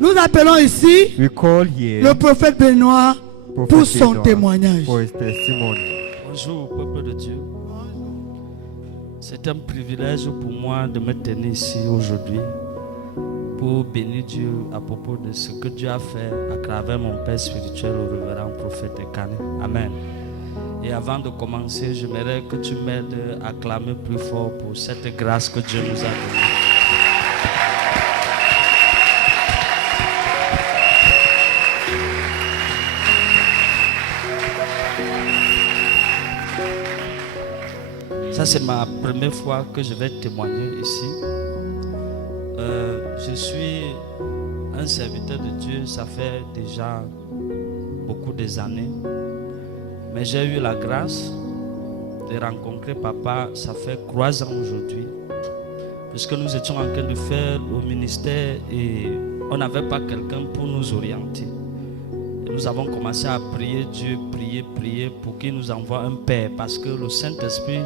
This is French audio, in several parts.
Nous appelons ici We call here le prophète Benoît Prophet pour son Benoit témoignage. for his testimony. Bonjour, peuple de Dieu. C'est un privilège pour moi de me tenir ici aujourd'hui pour bénir Dieu à propos de ce que Dieu a fait à travers mon père spirituel, le révérend prophète Ekane. Amen. Et avant de commencer, j'aimerais que tu m'aides à clamer plus fort pour cette grâce que Dieu nous a donnée. Ça, c'est ma première fois que je vais témoigner ici. Je suis un serviteur de Dieu, ça fait déjà beaucoup d'années. Mais j'ai eu la grâce de rencontrer papa, ça fait 3 ans aujourd'hui. Puisque nous étions en train de faire au ministère et on n'avait pas quelqu'un pour nous orienter. Et nous avons commencé à prier Dieu, prier pour qu'il nous envoie un père. Parce que le Saint-Esprit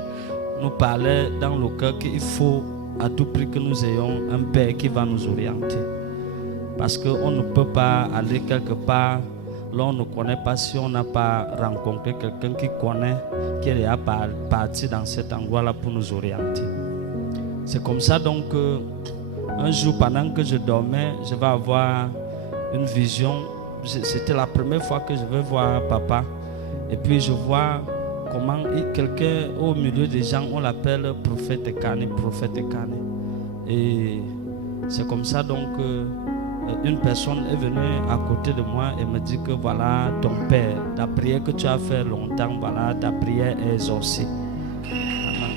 nous parlait dans le cœur qu'il faut à tout prix que nous ayons un père qui va nous orienter. Parce qu'on ne peut pas aller quelque part, là on ne connaît pas si on n'a pas rencontré quelqu'un qui connaît, qui est déjà parti dans cet endroit-là pour nous orienter. C'est comme ça donc un jour pendant que je dormais, je vais avoir une vision. C'était la première fois que je vais voir papa. Et puis je vois comment quelqu'un au milieu des gens, on l'appelle prophète Ekane, prophète Ekane. Et c'est comme ça donc une personne est venue à côté de moi et me dit que voilà ton père, ta prière que tu as fait longtemps, voilà ta prière est exaucée. Amen.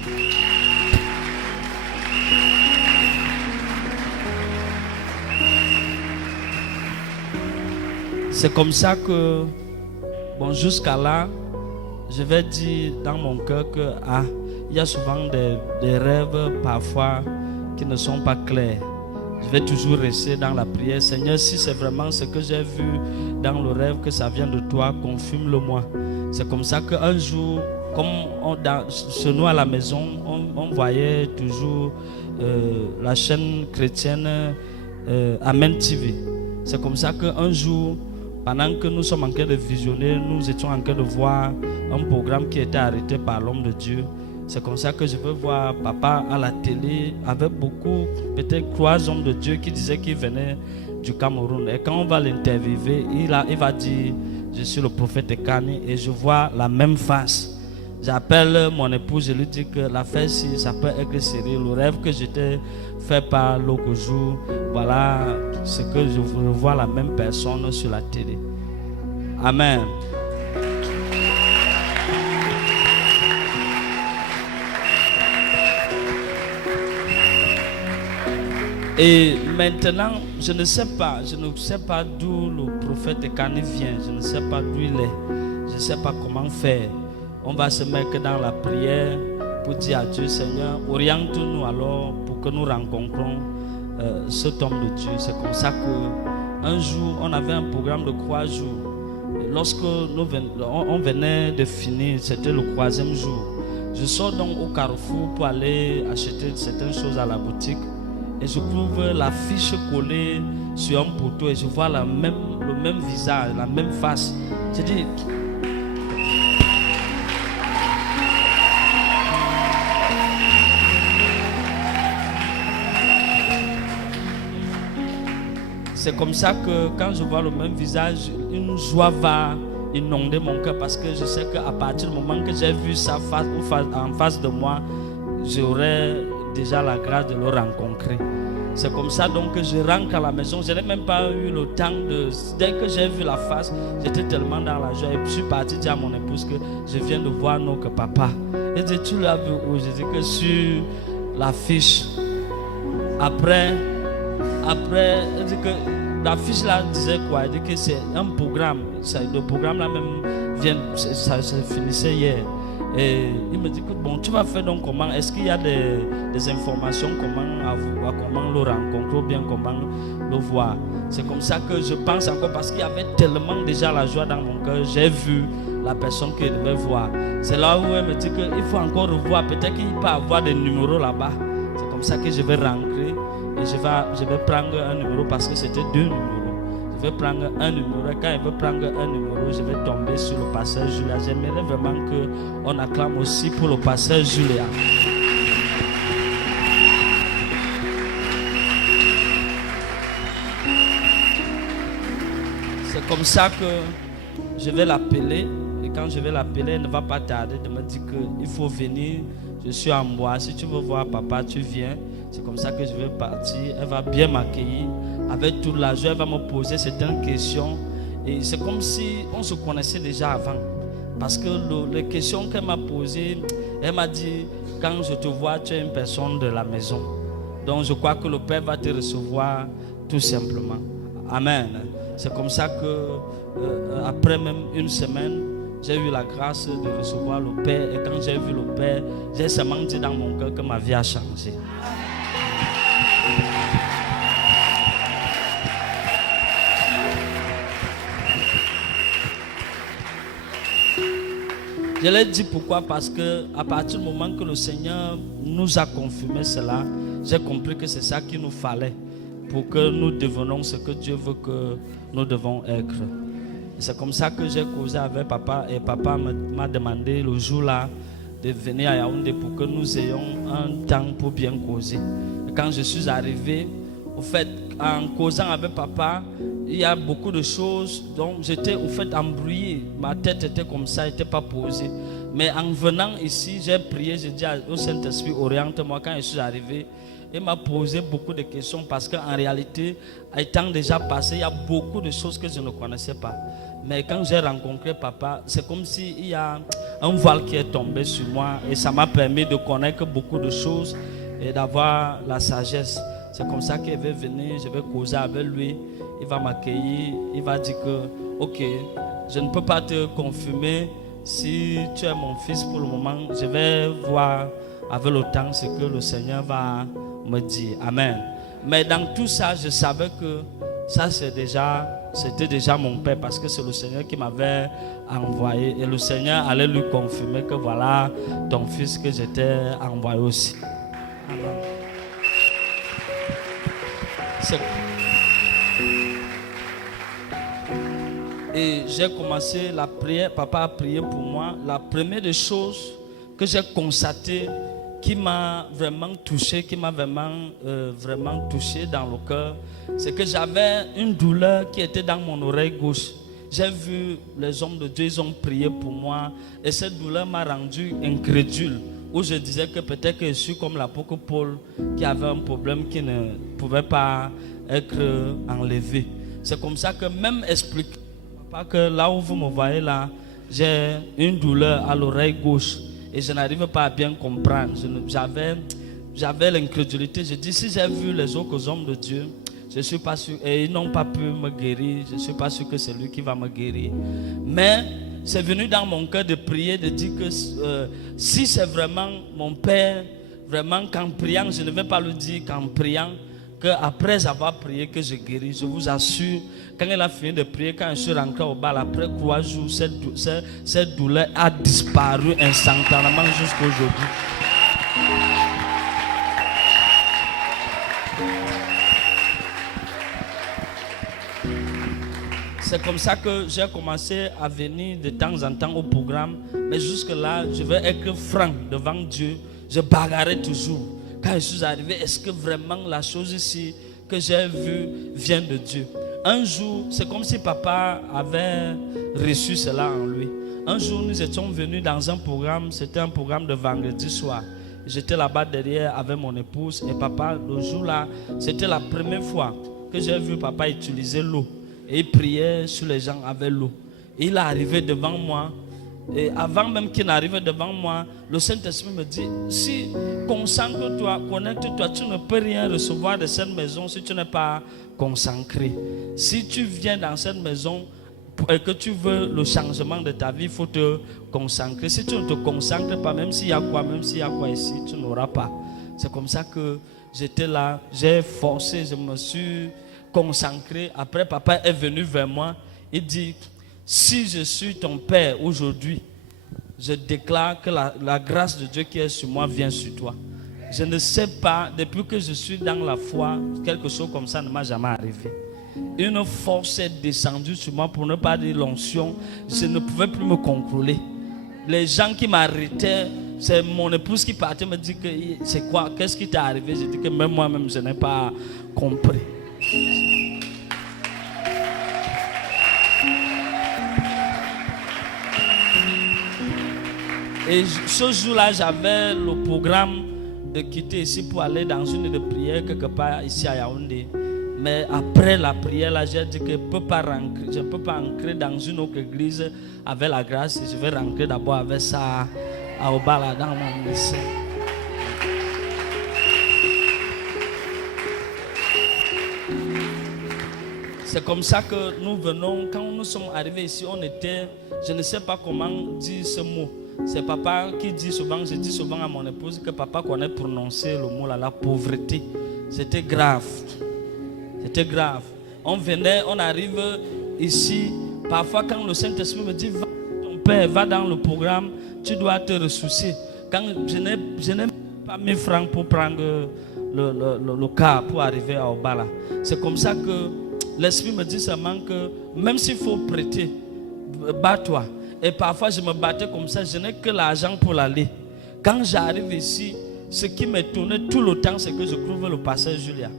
C'est comme ça que, bon, jusqu'à là, je vais dire dans mon cœur que il y a souvent des rêves parfois qui ne sont pas clairs. Je vais toujours rester dans la prière. Seigneur, si c'est vraiment ce que j'ai vu dans le rêve, que ça vient de toi, confirme-le-moi. C'est comme ça qu'un jour, comme chez nous à la maison, on voyait toujours la chaîne chrétienne Amen TV. C'est comme ça qu'un jour, pendant que nous sommes en train de visionner, nous étions en train de voir un programme qui était arrêté par l'homme de Dieu. C'est comme ça que je veux voir papa à la télé avec beaucoup, peut-être 3 hommes de Dieu qui disaient qu'il venait du Cameroun. Et quand on va l'interviewer, il va dire, je suis le prophète Ekane et je vois la même face. J'appelle mon épouse, je lui dis que la face, ça peut être sérieux. Le rêve que j'étais fait par l'autre jour, voilà ce que je vois la même personne sur la télé. Amen. Et maintenant, je ne sais pas d'où le prophète Ekane vient, je ne sais pas d'où il est, je ne sais pas comment faire. On va se mettre dans la prière pour dire à Dieu, Seigneur, oriente-nous alors pour que nous rencontrons cet homme de Dieu. C'est comme ça qu'un jour, on avait un programme de 3 jours. Et lorsque on venait de finir, c'était le 3e jour. Je sors donc au carrefour pour aller acheter certaines choses à la boutique. Et je trouve l'affiche collée sur un poteau et je vois le même visage, la même face. Je dis, c'est comme ça que quand je vois le même visage, une joie va inonder mon cœur parce que je sais qu'à partir du moment que j'ai vu sa face en face de moi, j'aurai déjà la grâce de le rencontrer. C'est comme ça donc que je rentre à la maison. Je n'ai même pas eu le temps de... Dès que j'ai vu la face, j'étais tellement dans la joie. Et puis je suis parti dire à mon épouse que je viens de voir notre papa. Elle dit, tu l'as vu où? Je dis que sur l'affiche. Après, elle dit que l'affiche là disait quoi? Elle dit que c'est un programme. Le programme là même ça se finissait hier. Et il me dit que bon, tu vas faire donc comment? Est-ce qu'il y a des informations comment le rencontrer ou bien comment le voir? C'est comme ça que je pense encore parce qu'il y avait tellement déjà la joie dans mon cœur. J'ai vu la personne que je devais voir. C'est là où elle me dit qu'il faut encore revoir. Peut-être qu'il peut avoir des numéros là-bas. C'est comme ça que je vais rentrer et je vais prendre un numéro parce que c'était 2 numéros. Je vais prendre un numéro. Et quand il veut prendre un numéro, je vais tomber sur le pasteur Julia. J'aimerais vraiment qu'on acclame aussi pour le pasteur Julia. C'est comme ça que je vais l'appeler. Et quand je vais l'appeler, elle ne va pas tarder de me dire qu'il faut venir. Je suis en bois. Si tu veux voir papa, tu viens. C'est comme ça que je vais partir. Elle va bien m'accueillir. Avec tout l'argent, elle va me poser certaines questions. Et c'est comme si on se connaissait déjà avant. Parce que les questions qu'elle m'a posées, elle m'a dit, quand je te vois, tu es une personne de la maison. Donc je crois que le Père va te recevoir tout simplement. Amen. C'est comme ça que, après même une semaine, j'ai eu la grâce de recevoir le Père. Et quand j'ai vu le Père, j'ai seulement dit dans mon cœur que ma vie a changé. Je l'ai dit pourquoi? Parce que à partir du moment que le Seigneur nous a confirmé cela, j'ai compris que c'est ça qu'il nous fallait pour que nous devenions ce que Dieu veut que nous devons être. C'est comme ça que j'ai causé avec papa et papa m'a demandé le jour-là de venir à Yaoundé pour que nous ayons un temps pour bien causer. Et quand je suis arrivé, au fait, en causant avec papa, il y a beaucoup de choses dont j'étais au fait embrouillé. Ma tête était comme ça, elle n'était pas posée. Mais en venant ici, j'ai prié, j'ai dit au Saint-Esprit, oriente-moi. Quand je suis arrivé, il m'a posé beaucoup de questions parce qu'en réalité, étant déjà passé, il y a beaucoup de choses que je ne connaissais pas. Mais quand j'ai rencontré papa, c'est comme s'il y a un voile qui est tombé sur moi et ça m'a permis de connaître beaucoup de choses et d'avoir la sagesse. C'est comme ça qu'il va venir, je vais causer avec lui, il va m'accueillir, il va dire que, ok, je ne peux pas te confirmer si tu es mon fils pour le moment, je vais voir avec le temps ce que le Seigneur va me dire. Amen. Mais dans tout ça, je savais que ça c'était déjà mon père parce que c'est le Seigneur qui m'avait envoyé et le Seigneur allait lui confirmer que voilà ton fils que j'étais envoyé aussi. Amen. Et j'ai commencé la prière, papa a prié pour moi. La première des choses que j'ai constatée qui m'a vraiment touché, qui m'a vraiment touché dans le cœur, c'est que j'avais une douleur qui était dans mon oreille gauche. J'ai vu les hommes de Dieu, ils ont prié pour moi et cette douleur m'a rendu incrédule. Où je disais que peut-être que je suis comme l'apôtre Paul qui avait un problème qui ne pouvait pas être enlevé. C'est comme ça que même expliquer que là où vous me voyez là, j'ai une douleur à l'oreille gauche et je n'arrive pas à bien comprendre. J'avais l'incrédulité. Je dis si j'ai vu les autres hommes de Dieu, je ne suis pas sûr et ils n'ont pas pu me guérir. Je ne suis pas sûr que c'est lui qui va me guérir. Mais c'est venu dans mon cœur de prier, de dire que si c'est vraiment mon Père, vraiment qu'en priant, je ne vais pas le dire qu'en priant, qu'après avoir prié que je guéris, je vous assure, quand il a fini de prier, quand je suis rentré au bal, après 3 jours, cette douleur a disparu instantanément jusqu'à aujourd'hui. C'est comme ça que j'ai commencé à venir de temps en temps au programme. Mais jusque-là, je vais être franc devant Dieu. Je bagarrais toujours. Quand je suis arrivé, est-ce que vraiment la chose ici que j'ai vue vient de Dieu? Un jour, c'est comme si papa avait reçu cela en lui. Un jour, nous étions venus dans un programme. C'était un programme de vendredi soir. J'étais là-bas derrière avec mon épouse. Et papa, le jour-là, c'était la première fois que j'ai vu papa utiliser l'eau. Et il priait sur les gens avec l'eau. Et il est arrivé devant moi. Et avant même qu'il n'arrive devant moi, le Saint-Esprit me dit, si concentre-toi, connecte-toi, tu ne peux rien recevoir de cette maison si tu n'es pas consacré. Si tu viens dans cette maison et que tu veux le changement de ta vie, il faut te consacrer. Si tu ne te consacres pas, même s'il y a quoi ici, tu n'auras pas. C'est comme ça que j'étais là, j'ai forcé, je me suis consacré. Après, papa est venu vers moi, il dit, si je suis ton père aujourd'hui, je déclare que la grâce de Dieu qui est sur moi vient sur toi. Je ne sais pas, depuis que je suis dans la foi, quelque chose comme ça ne m'a jamais arrivé. une force est descendue sur moi, pour ne pas dire l'onction. Je ne pouvais plus me contrôler. Les gens qui m'arrêtaient, c'est mon épouse qui partait me dit que c'est quoi, qu'est-ce qui t'est arrivé? J'ai dit que même moi-même je n'ai pas compris. Et ce jour-là, j'avais le programme de quitter ici pour aller dans une de prières quelque part ici à Yaoundé. Mais après la prière, là, j'ai dit que je ne peux pas entrer dans une autre église avec la grâce. Je vais rentrer d'abord avec ça à Obala dans mon ministère. C'est comme ça que nous venons. Quand nous sommes arrivés ici, on était, je ne sais pas comment dire ce mot. C'est papa qui dit souvent, je dis souvent à mon épouse que papa connaît prononcer le mot là, la pauvreté. C'était grave. C'était grave. On venait, on arrive ici. Parfois, quand le Saint-Esprit me dit, va, ton père, va dans le programme, tu dois te ressourcer. Quand je n'ai pas 1000 francs pour prendre le car pour arriver à Obala. C'est comme ça que l'Esprit me dit seulement que même s'il faut prêter, bats-toi. Et parfois, je me battais comme ça, je n'ai que l'argent pour l'aller. Quand j'arrive ici, ce qui m'étonnait tout le temps, c'est que je trouve le pasteur Julia.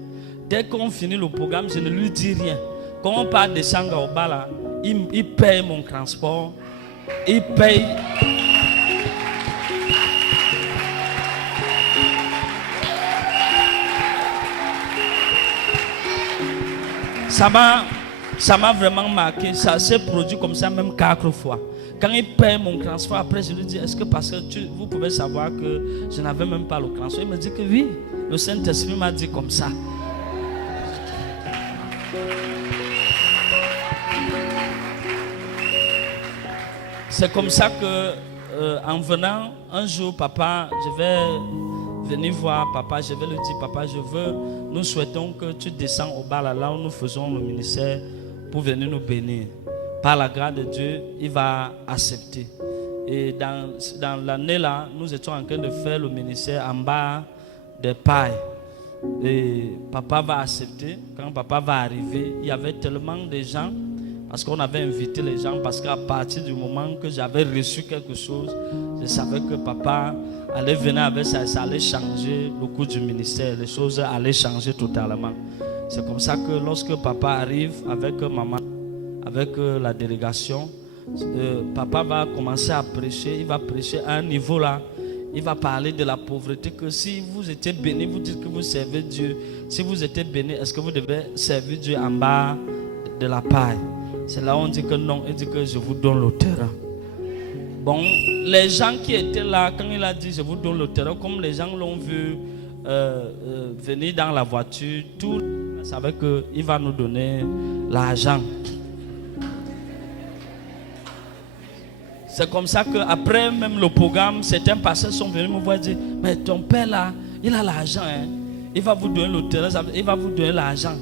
Dès qu'on finit le programme, je ne lui dis rien. Quand on part descendre au bas là, il paye mon transport. Il paye. Ça m'a vraiment marqué. Ça s'est produit comme ça même 4 fois. Quand il paye mon transport, après je lui dis, est-ce que parce que vous pouvez savoir que je n'avais même pas le transport? Il me dit que oui, le Saint-Esprit m'a dit comme ça. C'est comme ça que, en venant, un jour, papa, je vais venir voir papa, je vais lui dire, papa, nous souhaitons que tu descends au bas là où nous faisons le ministère pour venir nous bénir. Par la grâce de Dieu, il va accepter. Et dans l'année là, nous étions en train de faire le ministère en bas des pailles. Et papa va accepter. Quand papa va arriver, il y avait tellement de gens. Parce qu'on avait invité les gens, parce qu'à partir du moment que j'avais reçu quelque chose, je savais que papa allait venir avec ça, ça allait changer le cours du ministère, les choses allaient changer totalement. C'est comme ça que lorsque papa arrive avec maman, avec la délégation, papa va commencer à prêcher, il va prêcher à un niveau là, il va parler de la pauvreté, que si vous étiez béni, vous dites que vous servez Dieu. Si vous étiez béni, est-ce que vous devez servir Dieu en bas de la paille? C'est là où on dit que non, il dit que je vous donne le terrain. Bon, les gens qui étaient là, quand il a dit je vous donne le terrain, comme les gens l'ont vu venir dans la voiture, tout le monde savait qu'il va nous donner l'argent. C'est comme ça qu'après même le programme, certains pasteurs sont venus me voir et dire, mais ton père là, il a l'argent, hein? Il va vous donner le terrain, il va vous donner l'argent.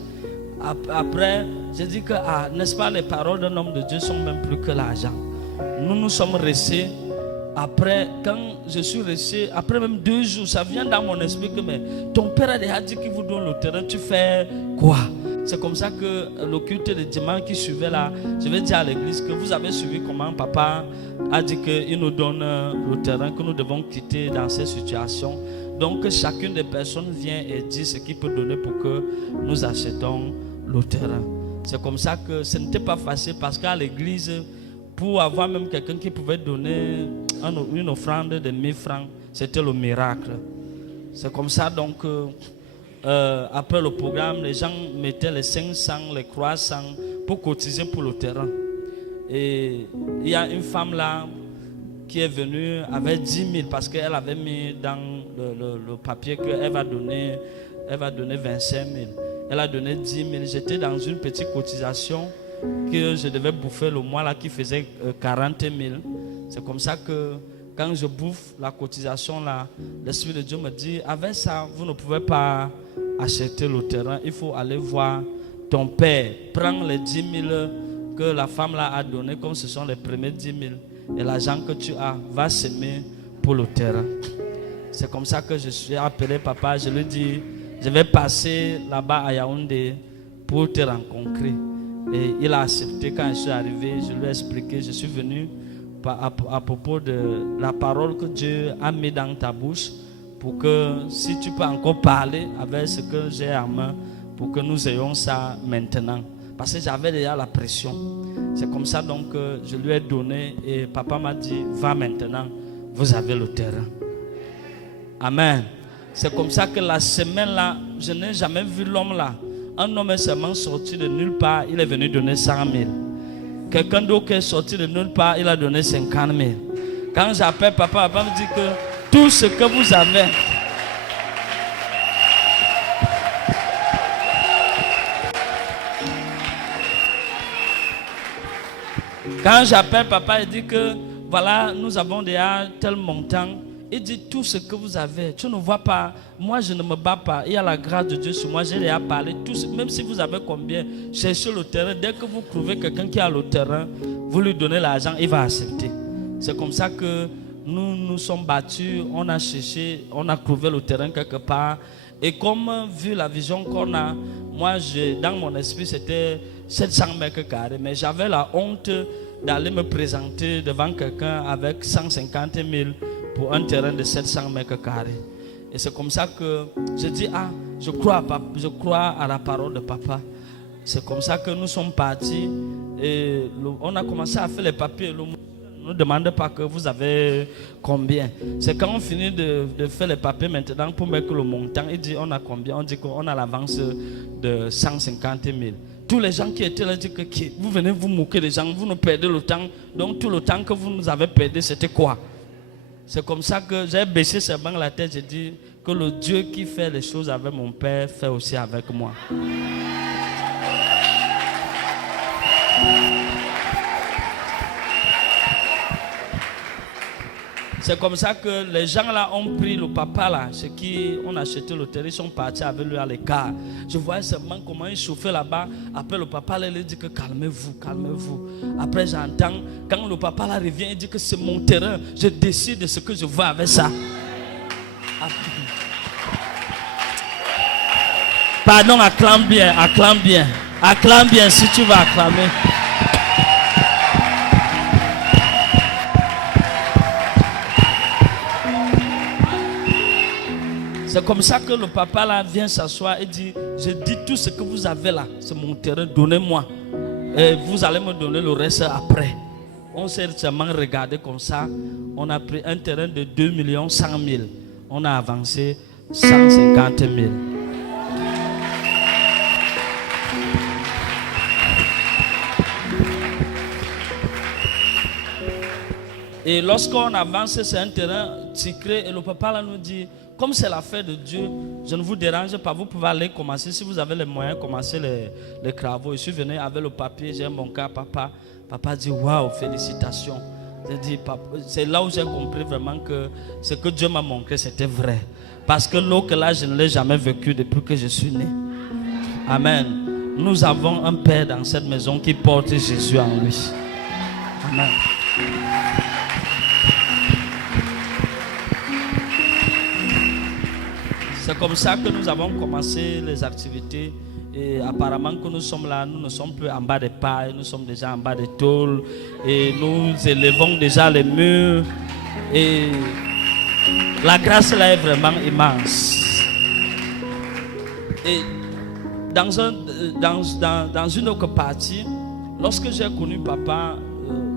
Après, j'ai dit que, n'est-ce pas, les paroles d'un homme de Dieu sont même plus que l'argent. Nous sommes restés. Après, quand je suis resté, après même 2 jours, ça vient dans mon esprit que, mais ton père a déjà dit qu'il vous donne le terrain, tu fais quoi? C'est comme ça que le culte de dimanche qui suivait là, je vais dire à l'église que vous avez suivi comment papa a dit qu'il nous donne le terrain, que nous devons quitter dans ces situations. Donc chacune des personnes vient et dit ce qu'il peut donner pour que nous achetons le terrain. C'est comme ça que ce n'était pas facile, parce qu'à l'église, pour avoir même quelqu'un qui pouvait donner une offrande de 1000 francs, c'était le miracle. C'est comme ça donc, après le programme, les gens mettaient les 500, les 300 pour cotiser pour le terrain. Et il y a une femme là qui est venue avec 10 000 parce qu'elle avait mis dans le papier qu'elle va donner 25 000. Elle a donné 10 000. J'étais dans une petite cotisation que je devais bouffer le mois là qui faisait 40 000. C'est comme ça que quand je bouffe la cotisation là, l'Esprit de Dieu me dit, avec ça, vous ne pouvez pas acheter le terrain. Il faut aller voir ton père. Prends les 10 000 que la femme là a donné, comme ce sont les premiers 10 000. Et l'argent que tu as, va s'aimer pour le terrain. C'est comme ça que je suis appelé papa. Je lui dis, je vais passer là-bas à Yaoundé pour te rencontrer. Et il a accepté quand je suis arrivé. Je lui ai expliqué, je suis venu à propos de la parole que Dieu a mis dans ta bouche, pour que si tu peux encore parler avec ce que j'ai en main, pour que nous ayons ça maintenant. Parce que j'avais déjà la pression. C'est comme ça donc que je lui ai donné et papa m'a dit, va maintenant, vous avez le terrain. Amen. C'est comme ça que la semaine là, je n'ai jamais vu l'homme là. Un homme est seulement sorti de nulle part, il est venu donner 100 000. Quelqu'un d'autre est sorti de nulle part, il a donné 50 000. Quand j'appelle papa, papa me dit que tout ce que vous avez, quand j'appelle papa, il dit que voilà, nous avons déjà tel montant. Il dit tout ce que vous avez. Tu ne vois pas, moi je ne me bats pas. Il y a la grâce de Dieu sur moi. J'ai déjà parlé. Même si vous avez combien, cherchez le terrain. Dès que vous trouvez quelqu'un qui a le terrain, vous lui donnez l'argent, il va accepter. C'est comme ça que nous sommes battus. On a cherché, on a trouvé le terrain quelque part. Et comme vu la vision qu'on a, moi dans mon esprit c'était 700 mètres carrés. Mais j'avais la honte d'aller me présenter devant quelqu'un avec 150 000 pour un terrain de 700 mètres carrés. Et c'est comme ça que je dis, je crois à la parole de papa. C'est comme ça que nous sommes partis et on a commencé à faire les papiers. Ne nous demande pas que vous avez combien. C'est quand on finit de faire les papiers maintenant pour mettre le montant, il dit on a combien? On dit qu'on a l'avance de 150 000. Tous les gens qui étaient là disent que vous venez vous moquer des gens, vous nous perdez le temps. Donc tout le temps que vous nous avez perdu, c'était quoi? C'est comme ça que j'ai baissé seulement la tête. J'ai dit que le Dieu qui fait les choses avec mon père fait aussi avec moi. C'est comme ça que les gens là ont pris le papa là, ceux qui ont acheté le terrain, ils sont partis avec lui à l'écart. Je voyais seulement comment il chauffait là-bas. Après le papa là, il dit que calmez-vous, calmez-vous. Après j'entends, quand le papa là revient, il dit que c'est mon terrain, je décide de ce que je veux avec ça. Pardon, acclame bien, acclame bien. Acclame bien si tu vas acclamer. C'est comme ça que le papa là vient s'asseoir et dit, je dis tout ce que vous avez là, c'est mon terrain, donnez-moi. Et vous allez me donner le reste après. On s'est seulement regardé comme ça. On a pris un terrain de 2 100 000. On a avancé 150 000. Et lorsqu'on avance, c'est un terrain secret. Et le papa là nous dit, comme c'est l'affaire de Dieu, je ne vous dérange pas, vous pouvez aller commencer. Si vous avez les moyens, commencer les travaux. Je suis venu avec le papier, j'ai mon cas, papa. Papa dit, waouh, félicitations. J'ai dit, c'est là où j'ai compris vraiment que ce que Dieu m'a montré, c'était vrai. Parce que l'eau que là, je ne l'ai jamais vécu depuis que je suis né. Amen. Nous avons un Père dans cette maison qui porte Jésus en lui. Amen. C'est comme ça que nous avons commencé les activités. Et apparemment que nous sommes là, nous ne sommes plus en bas des pailles, nous sommes déjà en bas des tôles. Et nous élevons déjà les murs. Et la grâce là est vraiment immense. Et dans une autre partie, lorsque j'ai connu papa,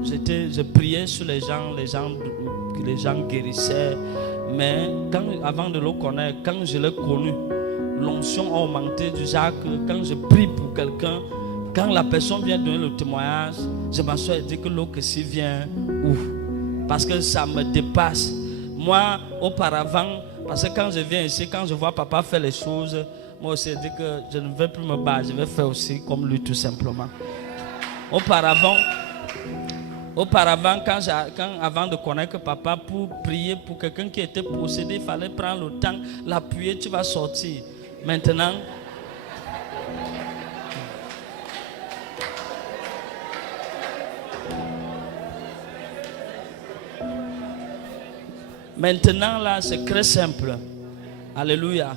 je priais sur les gens guérissaient. Mais avant de le connaître, quand je l'ai connu, l'onction a augmenté du genre que quand je prie pour quelqu'un, quand la personne vient donner le témoignage, je m'assois et dis que l'eau que si vient ouf. Parce que ça me dépasse. Moi, auparavant, parce que quand je viens ici, quand je vois papa faire les choses, moi aussi je dis que je ne vais plus me battre, je vais faire aussi comme lui tout simplement. Auparavant, avant de connaître papa, pour prier pour quelqu'un qui était possédé, il fallait prendre le temps, l'appuyer, tu vas sortir. Maintenant, là, c'est très simple. Alléluia.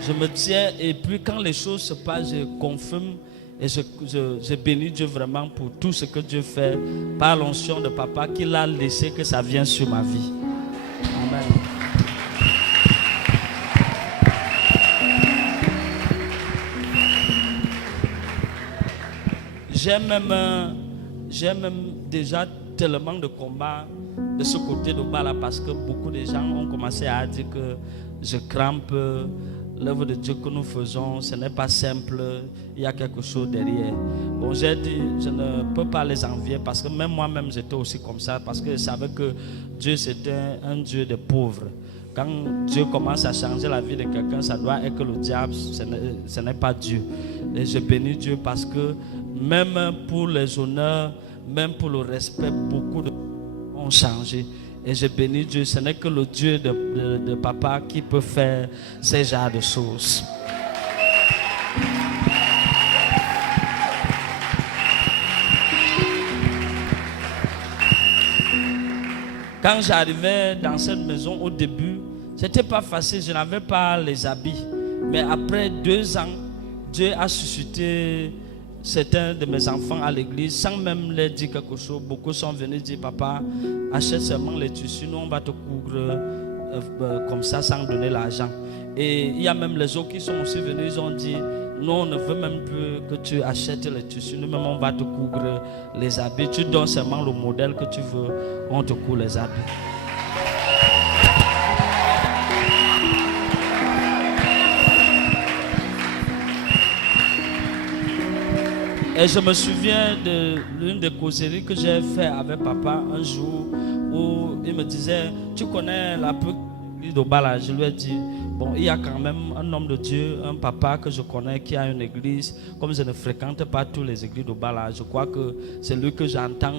Je me tiens et puis quand les choses se passent, je confirme Et je bénis Dieu vraiment pour tout ce que Dieu fait par l'onction de papa qu'il a laissé que ça vienne sur ma vie. Amen. J'ai même déjà tellement de combats de ce côté de bas là parce que beaucoup de gens ont commencé à dire que je crampe l'œuvre de Dieu que nous faisons, ce n'est pas simple, il y a quelque chose derrière. Bon, j'ai dit, je ne peux pas les envier parce que même moi-même j'étais aussi comme ça parce que je savais que Dieu c'était un Dieu de pauvres. Quand Dieu commence à changer la vie de quelqu'un, ça doit être que le diable, ce n'est pas Dieu. Et je bénis Dieu parce que même pour les honneurs, même pour le respect, beaucoup de gens ont changé. Et je bénis Dieu, ce n'est que le Dieu de papa qui peut faire ces genres de choses. Quand j'arrivais dans cette maison au début, c'était pas facile, je n'avais pas les habits. Mais après 2 ans, Dieu a suscité certains de mes enfants à l'église sans même leur dire quelque chose. Beaucoup sont venus dire, papa, achète seulement les tissus, nous on va te couvrir comme ça sans donner l'argent. Et il y a même les autres qui sont aussi venus, ils ont dit, nous on ne veut même plus que tu achètes les tissus, nous-mêmes on va te couvrir les habits. Tu donnes seulement le modèle que tu veux, on te couvre les habits. Et je me souviens de l'une des causeries que j'ai fait avec papa un jour où il me disait, tu connais la plus église d'Obala? Je lui ai dit, bon, il y a quand même un homme de Dieu, un papa que je connais qui a une église. Comme je ne fréquente pas toutes les églises d'Obala, je crois que c'est lui que j'entends.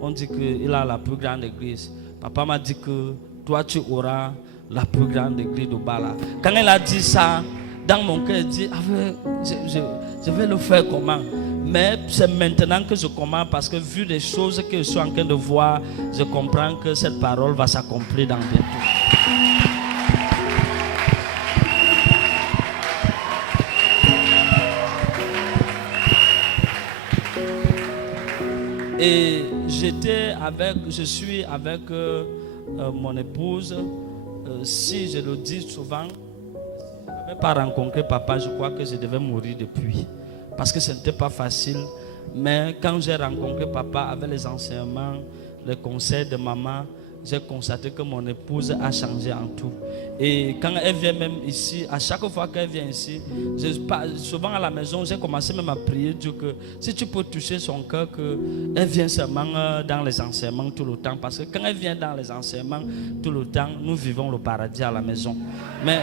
On dit qu'il a la plus grande église. Papa m'a dit que toi tu auras la plus grande église d'Obala. Quand il a dit ça, dans mon cœur, il dit, je vais le faire comment? Mais c'est maintenant que je commence parce que vu les choses que je suis en train de voir, je comprends que cette parole va s'accomplir dans bientôt. Et je suis avec mon épouse. Si je le dis souvent, je n'avais pas rencontré papa, je crois que je devais mourir depuis. Parce que ce n'était pas facile. Mais quand j'ai rencontré papa avec les enseignements, les conseils de maman, j'ai constaté que mon épouse a changé en tout. Et quand elle vient même ici, à chaque fois qu'elle vient ici, souvent à la maison, j'ai commencé même à prier Dieu que si tu peux toucher son cœur, qu'elle vienne seulement dans les enseignements tout le temps. Parce que quand elle vient dans les enseignements tout le temps, nous vivons le paradis à la maison. Mais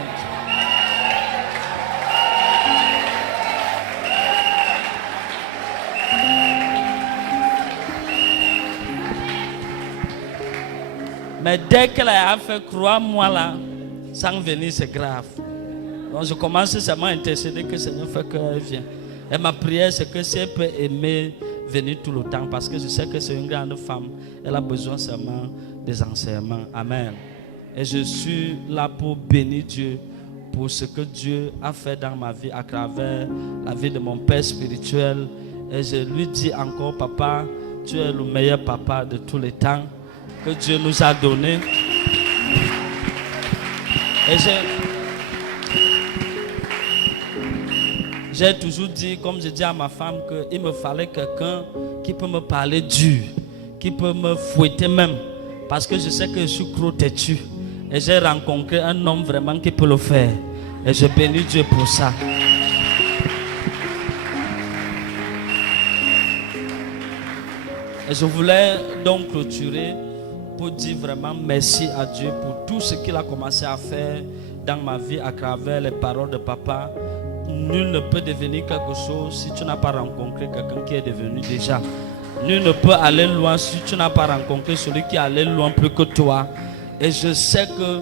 dès qu'elle a fait, croire-moi là, sans venir, c'est grave. Donc je commence seulement à intercéder que le Seigneur fait qu'elle vienne. Et ma prière, c'est que si elle peut aimer venir tout le temps, parce que je sais que c'est une grande femme, elle a besoin seulement des enseignements. Amen. Et je suis là pour bénir Dieu pour ce que Dieu a fait dans ma vie à travers la vie de mon père spirituel. Et je lui dis encore, papa, tu es le meilleur papa de tous les temps que Dieu nous a donné. Et j'ai toujours dit, comme je dis à ma femme, qu'il me fallait quelqu'un qui peut me parler dur, qui peut me fouetter même, parce que je sais que je suis trop têtu. Et j'ai rencontré un homme vraiment qui peut le faire. Et je bénis Dieu pour ça. Et je voulais donc clôturer pour dire vraiment merci à Dieu pour tout ce qu'il a commencé à faire dans ma vie à travers les paroles de papa. Nul ne peut devenir quelque chose si tu n'as pas rencontré quelqu'un qui est devenu déjà. Nul ne peut aller loin si tu n'as pas rencontré celui qui est allé loin plus que toi. Et je sais que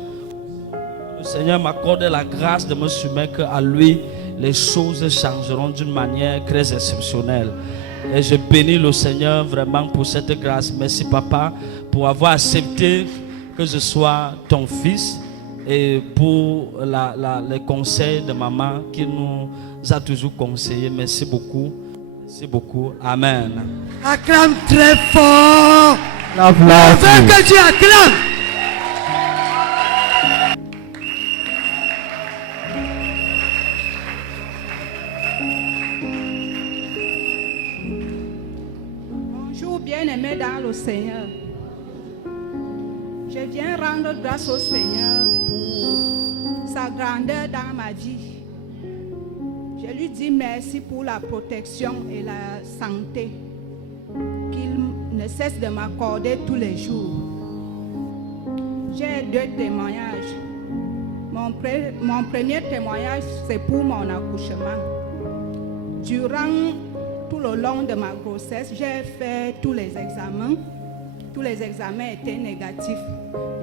le Seigneur m'accorde la grâce de me soumettre à lui. Les choses changeront d'une manière très exceptionnelle. Et je bénis le Seigneur vraiment pour cette grâce. Merci papa pour avoir accepté que je sois ton fils et pour les conseils de maman qui nous a toujours conseillés. Merci beaucoup. Merci beaucoup. Amen. Acclame très fort. Love, Je love veux you. que tu acclames. Bonjour bien-aimés dans le Seigneur. Je viens rendre grâce au Seigneur pour sa grandeur dans ma vie. Je lui dis merci pour la protection et la santé qu'il ne cesse de m'accorder tous les jours. J'ai 2 témoignages. Mon premier témoignage, c'est pour mon accouchement. Durant tout le long de ma grossesse, j'ai fait tous les examens. Tous les examens étaient négatifs.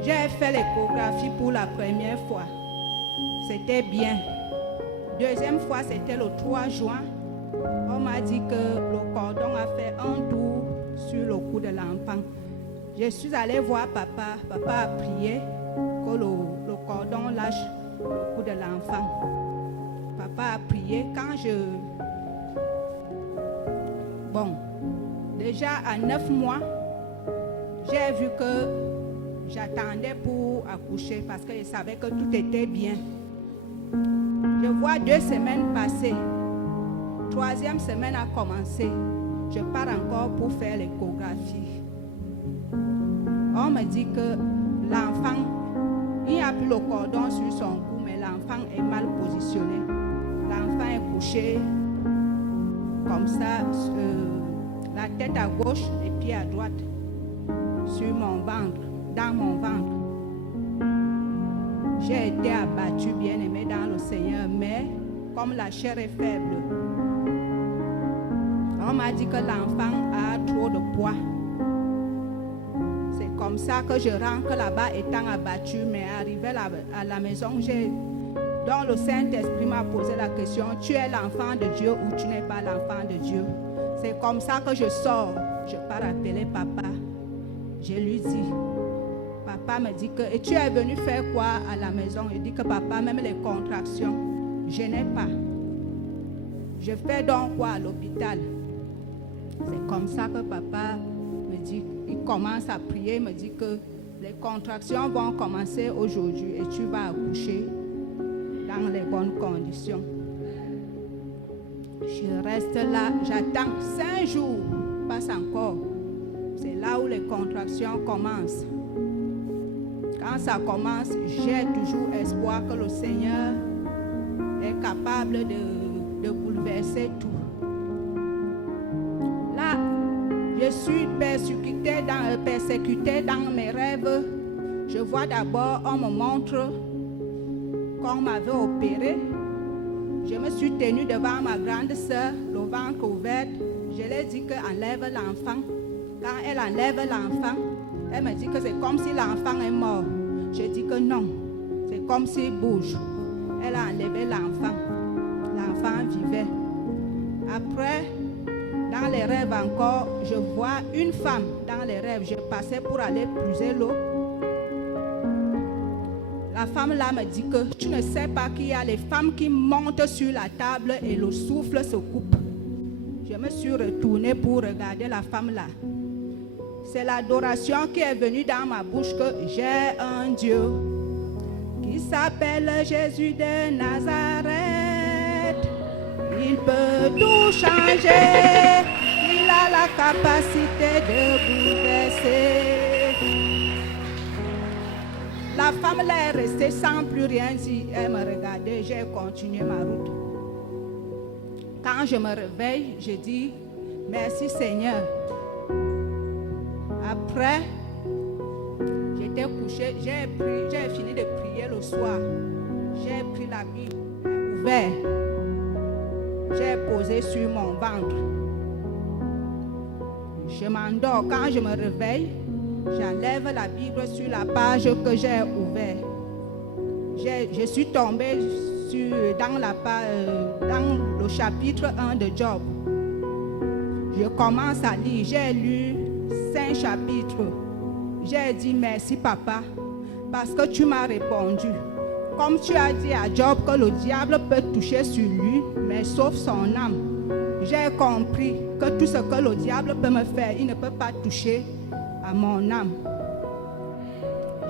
J'ai fait l'échographie pour la première fois. C'était bien. Deuxième fois, c'était le 3 juin. On m'a dit que le cordon a fait un tour sur le cou de l'enfant. Je suis allée voir papa. Papa a prié que le cordon lâche le cou de l'enfant. Papa a prié. Bon, déjà à 9 mois, j'ai vu que j'attendais pour accoucher parce que je savais que tout était bien. Je vois 2 semaines passer. 3e semaine a commencé. Je pars encore pour faire l'échographie. On me dit que l'enfant, il n'y a plus le cordon sur son cou, mais l'enfant est mal positionné. L'enfant est couché comme ça, la tête à gauche et pied à droite, sur mon ventre, dans mon ventre. J'ai été abattue, bien-aimée dans le Seigneur, mais comme la chair est faible, on m'a dit que l'enfant a trop de poids. C'est comme ça que je rentre là-bas étant abattue, mais arrivé à la maison, donc le Saint-Esprit m'a posé la question, tu es l'enfant de Dieu ou tu n'es pas l'enfant de Dieu? C'est comme ça que je sors, je pars appeler papa. Je lui dis, papa me dit que, et tu es venu faire quoi à la maison? Il dit que papa, même les contractions, je n'ai pas. Je fais donc quoi à l'hôpital? C'est comme ça que papa me dit, il commence à prier, me dit que les contractions vont commencer aujourd'hui et tu vas accoucher dans les bonnes conditions. Je reste là, j'attends 5 jours, passe encore. C'est là où les contractions commencent. Quand ça commence, j'ai toujours espoir que le Seigneur est capable de bouleverser tout. Là, je suis persécutée dans mes rêves. Je vois d'abord, on me montre qu'on m'avait opéré. Je me suis tenue devant ma grande sœur, le ventre ouvert. Je lui ai dit qu'enlève l'enfant. Quand elle enlève l'enfant, elle me dit que c'est comme si l'enfant est mort. Je dis que non, c'est comme s'il bouge. Elle a enlevé l'enfant. L'enfant vivait. Après, dans les rêves encore, je vois une femme dans les rêves. Je passais pour aller puiser l'eau. La femme là me dit que tu ne sais pas qu'il y a les femmes qui montent sur la table et le souffle se coupe. Je me suis retournée pour regarder la femme là. C'est l'adoration qui est venue dans ma bouche que j'ai un Dieu qui s'appelle Jésus de Nazareth. Il peut tout changer. Il a la capacité de bouleverser. La femme là est restée sans plus rien dire. Elle me regardait, j'ai continué ma route. Quand je me réveille, je dis merci Seigneur. Après, j'étais couchée, j'ai fini de prier le soir. J'ai pris la Bible ouverte. J'ai posé sur mon ventre. Je m'endors. Quand je me réveille, j'enlève la Bible sur la page que j'ai ouverte. Je suis tombée dans le chapitre 1 de Job. Je commence à lire. J'ai lu 5 chapitres. J'ai dit merci papa parce que tu m'as répondu. Comme tu as dit à Job que le diable peut toucher sur lui, mais sauf son âme. j'ai compris que tout ce que le diable peut me faire, il ne peut pas toucher à mon âme.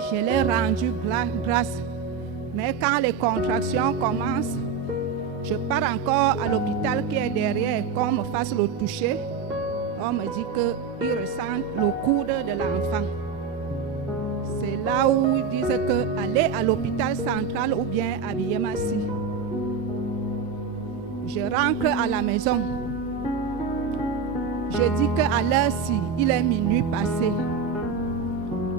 Je l'ai rendu grâce. Mais quand les contractions commencent, je pars encore à l'hôpital qui est derrière, qu'on me fasse le toucher. On me dit qu'il ressent le coude de l'enfant. C'est là où ils disent que aller à l'hôpital central ou bien à Biémassi. Je rentre à la maison. Je dis qu'à l'heure-ci, il est minuit passé.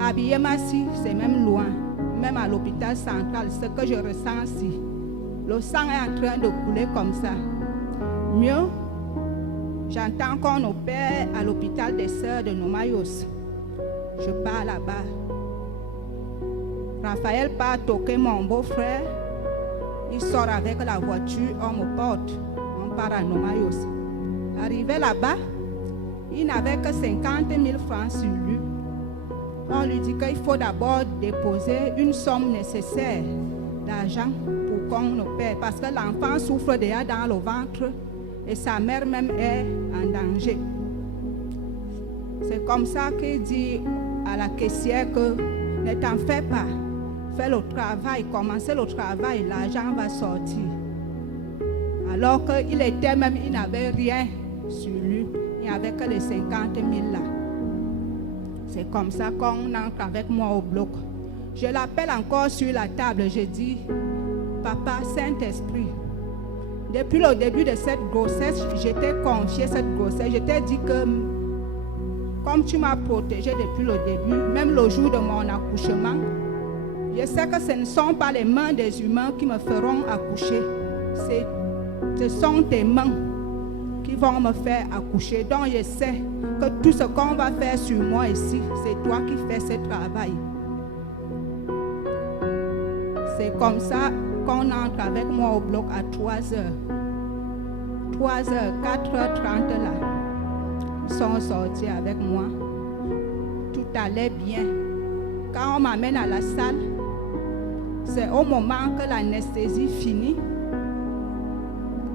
À Biémassi, c'est même loin. Même à l'hôpital central, ce que je ressens ici. Le sang est en train de couler comme ça. Mieux, j'entends qu'on opère à l'hôpital des sœurs de Nomayos. Je pars là-bas. Raphaël part toquer mon beau-frère. Il sort avec la voiture, on me porte. On part à Nomayos. Arrivé là-bas, il n'avait que 50 000 francs sur lui. On lui dit qu'il faut d'abord déposer une somme nécessaire d'argent pour qu'on opère. Parce que l'enfant souffre déjà dans le ventre et sa mère même est en danger. C'est comme ça qu'il dit à la caissière que ne t'en fais pas. Fais le travail, commencez le travail, l'argent va sortir. Alors qu'il était même, il n'avait rien sur lui. Il n'y avait que les 50 000 là. C'est comme ça qu'on entre avec moi au bloc. Je l'appelle encore sur la table. Je dis, Papa, Saint-Esprit, depuis le début de cette grossesse, je t'ai confié cette grossesse. Je t'ai dit que, comme tu m'as protégé depuis le début, même le jour de mon accouchement, je sais que ce ne sont pas les mains des humains qui me feront accoucher. Ce sont tes mains qui vont me faire accoucher. Donc je sais que tout ce qu'on va faire sur moi ici, c'est toi qui fais ce travail. C'est comme ça qu'on entre avec moi au bloc à 3h. 3h, 4h30 là. Ils sont sortis avec moi. Tout allait bien. Quand on m'amène à la salle, c'est au moment que l'anesthésie finit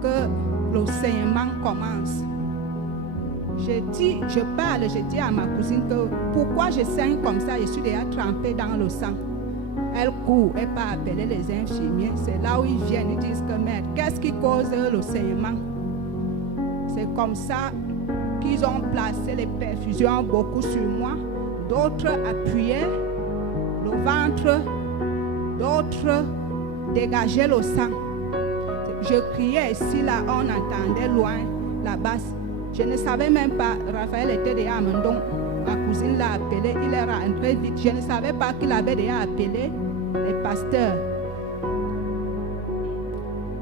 que le saignement commence. Je parle, je dis à ma cousine que pourquoi je saigne comme ça, je suis déjà trempée dans le sang. Elle court, elle part appeler les infirmiers. C'est là où ils viennent, ils disent que mère, qu'est-ce qui cause le saignement? C'est comme ça qu'ils ont placé les perfusions beaucoup sur moi. D'autres appuyaient le ventre, d'autres dégageaient le sang. Je criais ici, là, on entendait loin la basse. Je ne savais même pas, Raphaël était déjà à Mendon. Ma cousine l'a appelé, il est rentré vite. Je ne savais pas qu'il avait déjà appelé les pasteurs.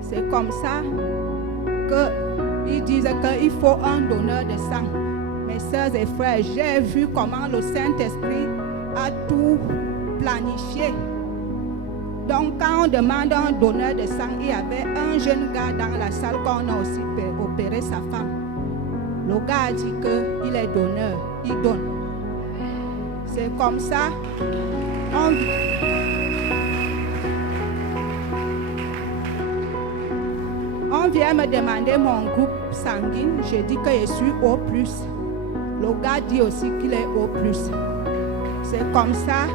C'est comme ça qu'ils disent qu'il faut un donneur de sang. Mes sœurs et frères, j'ai vu comment le Saint-Esprit a tout planifié. Donc, quand on demande un donneur de sang, il y avait un jeune gars dans la salle qu'on a aussi opéré sa femme. Le gars a dit qu'il est donneur, il donne. C'est comme ça. On vient me demander mon groupe sanguin. Je dis que je suis O+. Le gars dit aussi qu'il est O+. C'est comme ça.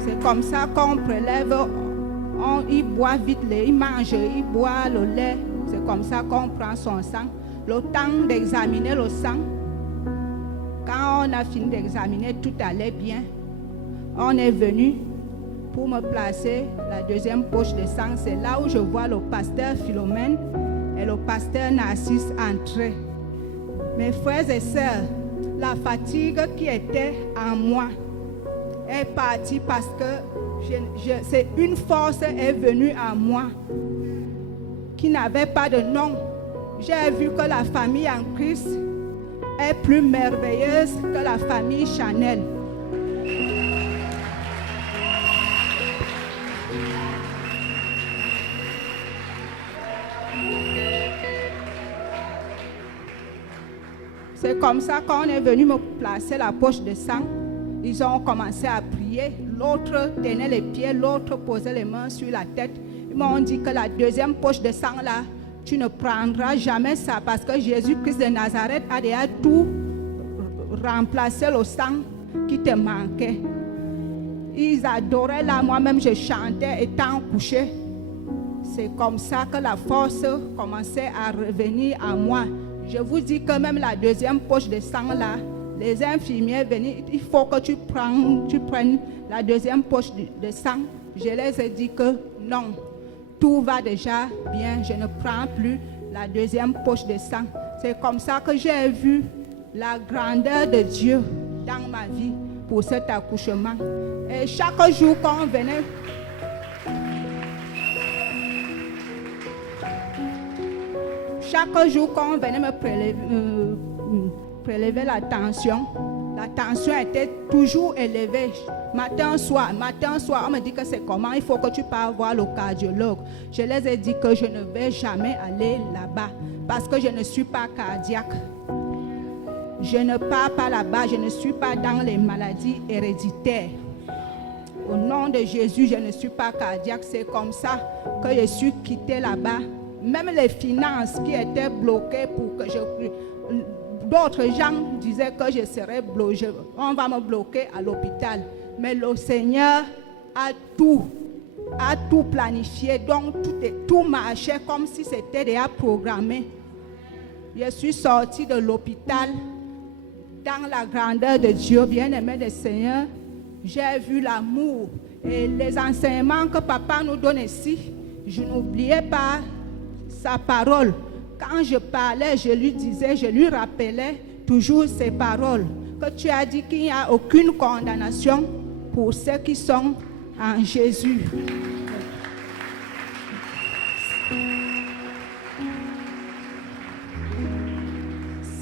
C'est comme ça qu'on prélève, il boit vite, il mange, il boit le lait. C'est comme ça qu'on prend son sang. Le temps d'examiner le sang, quand on a fini d'examiner, tout allait bien. On est venu pour me placer la deuxième poche de sang. C'est là où je vois le pasteur Philomène et le pasteur Narcisse entrer. Mes frères et sœurs, la fatigue qui était en moi est partie parce que c'est une force est venue en moi qui n'avait pas de nom. J'ai vu que la famille en Christ est plus merveilleuse que la famille Chanel. C'est comme ça qu'on est venu me placer la poche de sang. Ils ont commencé à prier. L'autre tenait les pieds, l'autre posait les mains sur la tête. Ils m'ont dit que la deuxième poche de sang là, tu ne prendras jamais ça parce que Jésus-Christ de Nazareth a déjà tout remplacé le sang qui te manquait. Ils adoraient là, moi-même je chantais étant couché. C'est comme ça que la force commençait à revenir à moi. Je vous dis que même la deuxième poche de sang là, les infirmiers venaient, il faut que tu prennes la deuxième poche de sang. Je les ai dit que non, tout va déjà bien, je ne prends plus la deuxième poche de sang. C'est comme ça que j'ai vu la grandeur de Dieu dans ma vie pour cet accouchement. Et chaque jour quand on venait, me prélever la tension était toujours élevée. Matin, soir, on me dit que c'est comment, il faut que tu partes voir le cardiologue. Je les ai dit que je ne vais jamais aller là-bas parce que je ne suis pas cardiaque. Je ne pars pas là-bas, je ne suis pas dans les maladies héréditaires. Au nom de Jésus, je ne suis pas cardiaque. C'est comme ça que je suis quitté là-bas. Même les finances qui étaient bloquées pour que je... D'autres gens disaient que je serais bloqué. On va me bloquer à l'hôpital. Mais le Seigneur a tout planifié. Donc tout marchait comme si c'était déjà programmé. Je suis sortie de l'hôpital dans la grandeur de Dieu, bien-aimé du Seigneur. J'ai vu l'amour et les enseignements que papa nous donne ici. Je n'oubliais pas sa parole. Quand je parlais, je lui disais, je lui rappelais toujours ces paroles. Que tu as dit qu'il n'y a aucune condamnation pour ceux qui sont en Jésus.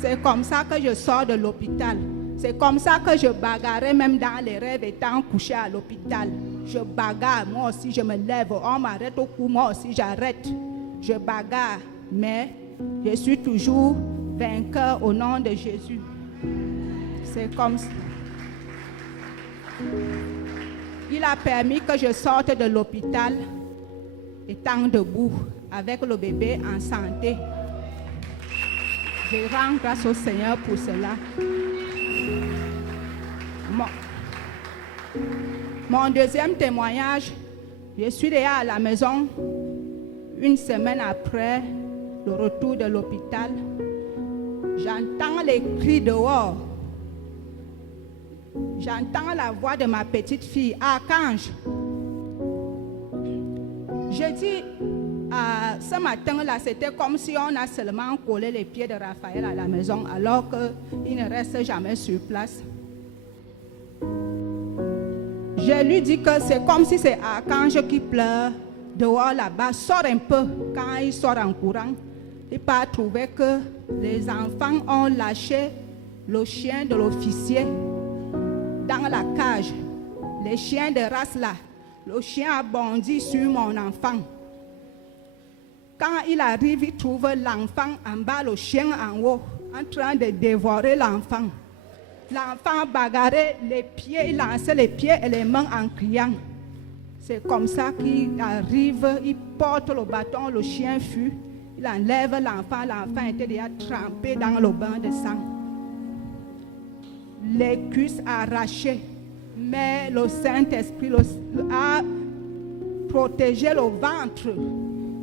C'est comme ça que je sors de l'hôpital. C'est comme ça que je bagarrais même dans les rêves étant couché à l'hôpital. Je bagarre, moi aussi je me lève. On m'arrête au cou, moi aussi j'arrête. Je bagarre, mais je suis toujours vainqueur au nom de Jésus. C'est comme ça. Il a permis que je sorte de l'hôpital étant debout avec le bébé en santé. Je rends grâce au Seigneur pour cela. Mon deuxième témoignage, je suis déjà à la maison une semaine après le retour de l'hôpital. J'entends les cris dehors. J'entends la voix de ma petite fille, Archange. Je dis, ce matin-là, c'était comme si on a seulement collé les pieds de Raphaël à la maison, alors qu'il ne reste jamais sur place. Je lui dis que c'est comme si c'est Archange qui pleure dehors là-bas. Sort un peu. Quand il sort en courant, il peut trouver que les enfants ont lâché le chien de l'officier dans la cage. Les chiens de race là. Le chien a bondi sur mon enfant. Quand il arrive, il trouve l'enfant en bas, le chien en haut, en train de dévorer l'enfant. L'enfant bagarrait les pieds, il lançait les pieds et les mains en criant. C'est comme ça qu'il arrive, il porte le bâton, le chien fuit, il enlève l'enfant, l'enfant était déjà trempé dans le bain de sang. Les cuisses arrachées, mais le Saint-Esprit a protégé le ventre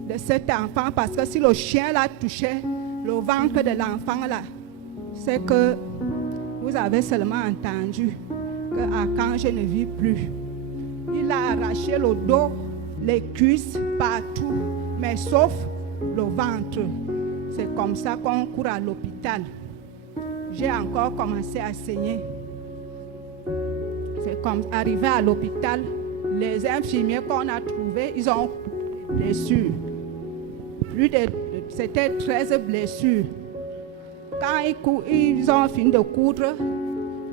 de cet enfant parce que si le chien l'a touché, le ventre de l'enfant là, c'est que vous avez seulement entendu que Archange ne vit plus. Il a arraché le dos, les cuisses, partout, mais sauf le ventre. C'est comme ça qu'on court à l'hôpital. J'ai encore commencé à saigner. C'est comme arrivé à l'hôpital, les infirmiers qu'on a trouvés, ils ont des blessures. C'était 13 blessures. Quand ils ont fini de coudre,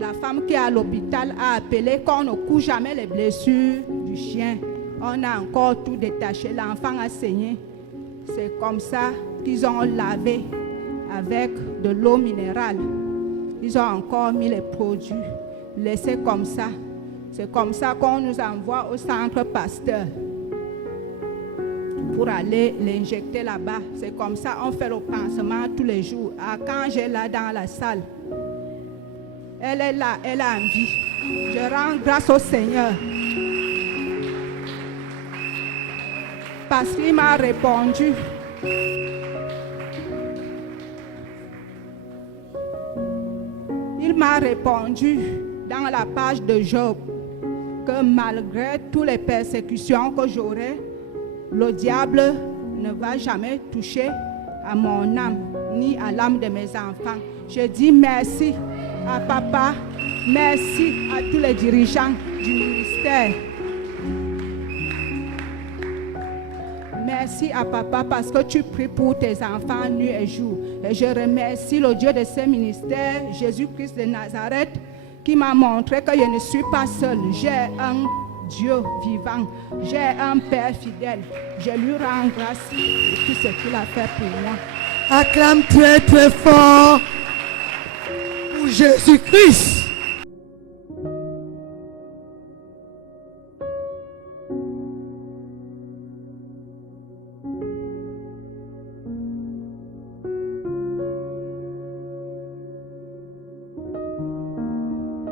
la femme qui est à l'hôpital a appelé qu'on ne coud jamais les blessures du chien. On a encore tout détaché. L'enfant a saigné. C'est comme ça qu'ils ont lavé avec de l'eau minérale. Ils ont encore mis les produits. Laissés comme ça. C'est comme ça qu'on nous envoie au centre Pasteur. pour aller l'injecter là-bas. C'est comme ça, on fait le pansement tous les jours. Quand j'ai là dans la salle, elle est là, elle a envie. Je rends grâce au Seigneur. Parce qu'il m'a répondu. Il m'a répondu dans la page de Job que malgré toutes les persécutions que j'aurai, le diable ne va jamais toucher à mon âme ni à l'âme de mes enfants. Je dis merci à papa, merci à tous les dirigeants du ministère. Merci à papa parce que tu pries pour tes enfants nuit et jour. Et je remercie le Dieu de ce ministère, Jésus-Christ de Nazareth, qui m'a montré que je ne suis pas seul. J'ai un Dieu vivant. J'ai un Père fidèle. Je lui rends grâce pour tout ce qu'il a fait pour moi. Acclame très très fort pour Jésus-Christ.